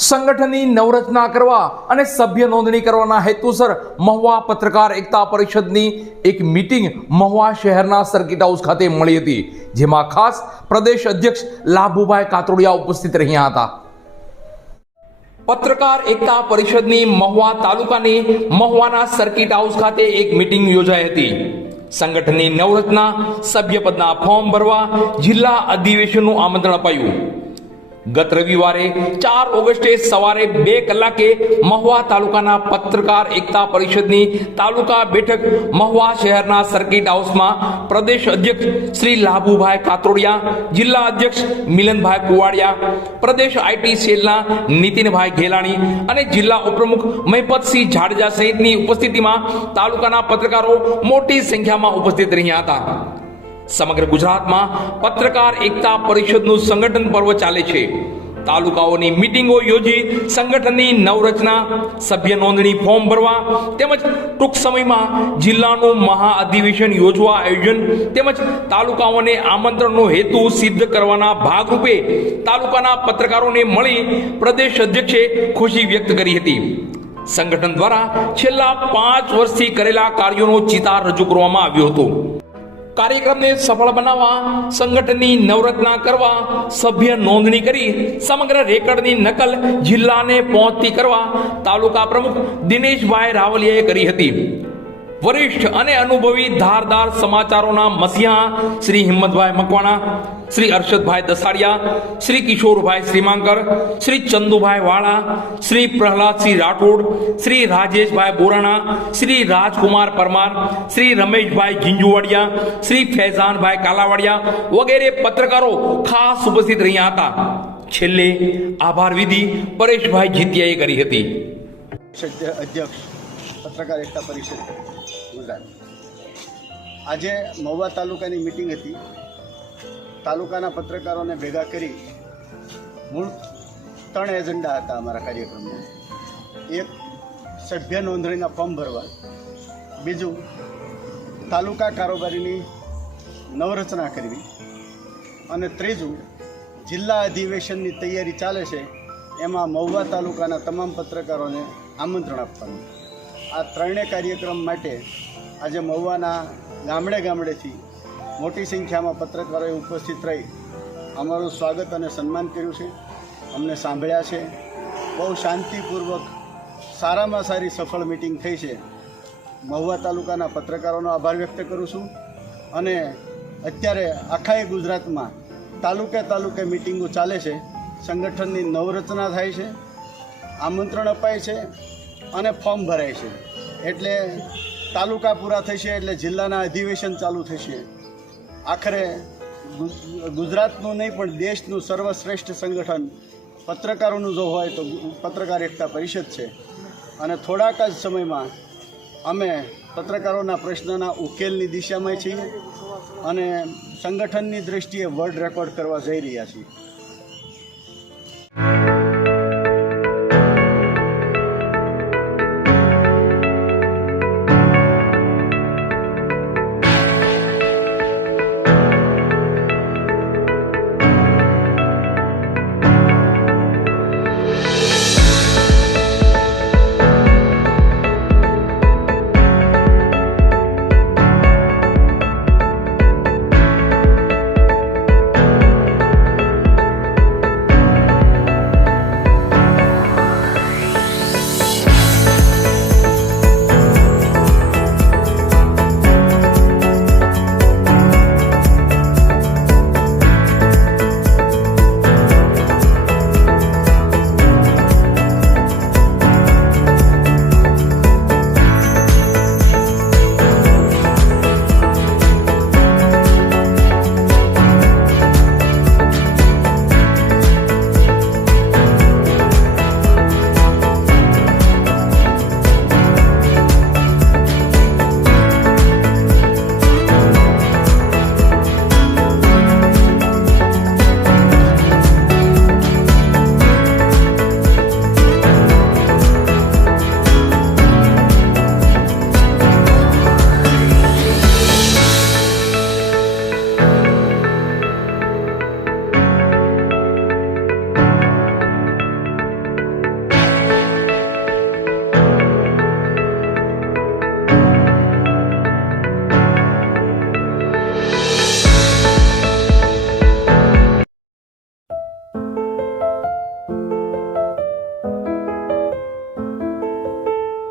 સંગઠનની નવરચના કરવા અને સભ્ય નોંધણી કરવાના હેતુસર મહુવા પત્રકાર એકતા પરિષદની એક મિટિંગ મહુવા શહેરના સર્કિટ હાઉસ ખાતે મળી હતી, જેમાં ખાસ પ્રદેશ અધ્યક્ષ લાભુભાઈ કાતરોડિયા ઉપસ્થિત રહ્યા હતા. પત્રકાર એકતા પરિષદની મહુવા તાલુકાની મહુવાના સર્કિટ હાઉસ ખાતે એક મિટિંગ યોજાઈ હતી. સંગઠનની નવરચના સભ્યપદના ફોર્મ ભરવા જિલ્લા અધિવેશનનું આમંત્રણ અપાયું. ગત રવિવારે ચાર ઓગસ્ટે સવારે બે કલાકે મહુવા તાલુકાના પત્રકાર એકતા પરિષદની તાલુકા બેઠક મહુવા શહેરના સર્કિટ હાઉસમાં પ્રદેશ અધ્યક્ષ શ્રી લાભુભાઈ કાતરોડિયા જિલ્લા અધ્યક્ષ મિલનભાઈ કુવાડિયા, પ્રદેશ આઈટી સેલના નીતિનભાઈ ઘેલાણી અને જિલ્લા ઉપપ્રમુખ મહેપતસિંહ જાડેજા સહિતની ઉપસ્થિતિમાં તાલુકાના પત્રકારો મોટી સંખ્યામાં ઉપસ્થિત રહ્યા હતા. સમગ્ર ગુજરાતમાં પત્રકાર એકતા પરિષદનું સંગઠન પર્વ ચાલે છે. તાલુકાઓની મિટિંગો યોજી સંગઠનની નવરચના, સભ્ય નોંધણી ફોર્મ ભરવા તેમજ ટૂંક સમયમાં જિલ્લાનું મહાઅધિવેશન યોજવા આયોજન તેમજ તાલુકાઓને આમંત્રણનો હેતુ સિદ્ધ કરવાના ભાગરૂપે તાલુકાના પત્રકારોને મળી પ્રદેશ અધ્યક્ષે ખુશી વ્યક્ત કરી હતી. સંગઠન દ્વારા છેલ્લા પાંચ વર્ષથી કરેલા કાર્યોનો ચિતાર રજૂ કરવામાં આવ્યો હતો. કાર્યક્રમને સફળ બનાવવા, સંગઠનની નવરચના કરવા, સભ્ય નોંધણી કરી, સમગ્ર રેકર્ડની નકલ જિલ્લાને પહોંચતી કરવા તાલુકા પ્રમુખ દિનેશભાઈ રાવલિયાએ કરી હતી. વરિષ્ઠ અને અનુભવી ધારદાર સમાચારોના મસિયા શ્રી હિંમતભાઈ મકવાણા, શ્રી અરશદભાઈ દસાડિયા, શ્રી કિશોરભાઈ શ્રીમાંકર, શ્રી ચંદુભાઈ વાળા, શ્રી પ્રહલાદસિંહ રાઠોડ, શ્રી રાજેશભાઈ બોરાણા, શ્રી રાજકુમાર પરમાર, શ્રી રમેશભાઈ ઝીંઝુવાડિયા શ્રી ફૈઝાનભાઈ કાલાવાડિયા વગેરે પત્રકારો ખાસ ઉપસ્થિત રહ્યા હતા. છેલ્લે આભાર વિધિ પરેશભાઈ જીતિયાએ કરી હતી. અધ્યક્ષ, પત્રકાર એકતા પરિષદ. ગુજરાત. આજે મહુવા તાલુકાની મિટિંગ હતી. તાલુકાના પત્રકારોને ભેગા કરી મૂળ ત્રણ એજન્ડા હતા અમારા કાર્યક્રમમાં એક, સભ્ય નોંધણીના ફોર્મ ભરવા. બીજું, તાલુકા કારોબારીની નવરચના કરવી. અને ત્રીજું, જિલ્લા અધિવેશનની તૈયારી ચાલે છે, એમાં મહુવા તાલુકાના તમામ પત્રકારોને આમંત્રણ આપવાનું. આ ત્રણેય કાર્યક્રમ માટે આજે મહુવાના ગામડે ગામડેથી મોટી સંખ્યામાં પત્રકારોએ ઉપસ્થિત રહી અમારું સ્વાગત અને સન્માન કર્યું છે. અમને સાંભળ્યા છે. બહુ શાંતિપૂર્વક, સારામાં સારી સફળ મિટિંગ થઈ છે. મહુવા તાલુકાના પત્રકારોનો આભાર વ્યક્ત કરું છું અને અત્યારે આખાએ ગુજરાતમાં તાલુકે તાલુકે મિટિંગો ચાલે છે. સંગઠનની નવરચના થાય છે. આમંત્રણ અપાય છે અને ફોર્મ ભરાય છે. એટલે તાલુકા પૂરા થશે એટલે જિલ્લાના અધિવેશન ચાલુ થશે. આખરે ગુજરાતનું નહીં પણ દેશનું સર્વશ્રેષ્ઠ સંગઠન પત્રકારોનું જો હોય તો પત્રકાર એકતા પરિષદ છે. અને થોડાક જ સમયમાં અમે પત્રકારોના પ્રશ્નના ઉકેલની દિશામાં છીએ અને સંગઠનની દ્રષ્ટિએ વર્લ્ડ રેકોર્ડ કરવા જઈ રહ્યા છીએ.